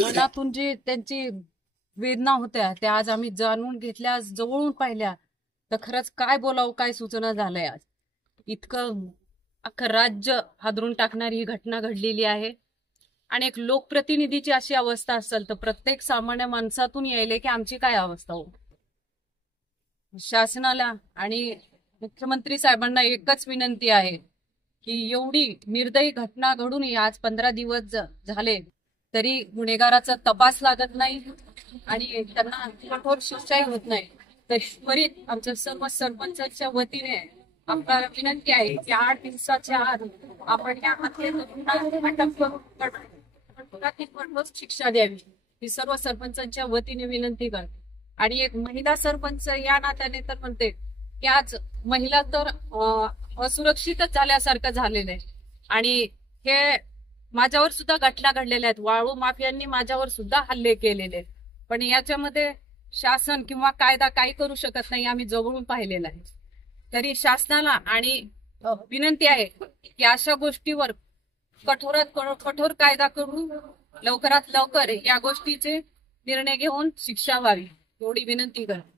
मनातून जी त्यांची वेदना होत्या त्या आज आम्ही जाणून घेतल्या, जवळून पाहिल्या, तर खरंच काय बोलावं काय सुचना झालंय. आज इतकं अख्खं राज्य हादरून टाकणारी ही घटना घडलेली आहे. आणि एक लोकप्रतिनिधीची अशी अवस्था असेल तर प्रत्येक सामान्य माणसातून यायले की आमची काय अवस्था हो. शासनाला आणि मुख्यमंत्री साहेबांना एकच विनंती आहे की एवढी निर्दयी घटना घडून आज 15 दिवस झाले तरी गुन्हेगाराचा तपास लागत नाही आणि त्यांना कठोर शिक्षाही होत नाही. तर त्वरित आमच्या सर्व सरपंचांच्या वतीने आपल्याला विनंती आहे की 8 दिवसाच्या आत आपण या हत्येला अटक करून शिक्षा द्यावी, ही सर्व सरपंचांच्या वतीने विनंती करते. आणि एक महिला सरपंच या नात्याने तर म्हणते की आज महिला तर असुरक्षितच झाल्यासारखं झालेलं आहे. आणि हे माझ्यावर सुद्धा घटना घडलेल्या आहेत, वाळू माफियांनी माझ्यावर सुद्धा हल्ले केलेले, पण याच्यामध्ये शासन किंवा कायदा काही करू शकत नाही, आम्ही जवळून पाहिलेलं आहे. तरी शासनाला आणि विनंती आहे की अशा गोष्टीवर कठोरात कठोर कायदा करून लवकरात लवकर या गोष्टीचे निर्णय घेऊन शिक्षा व्हावी, एवढी विनंती करते.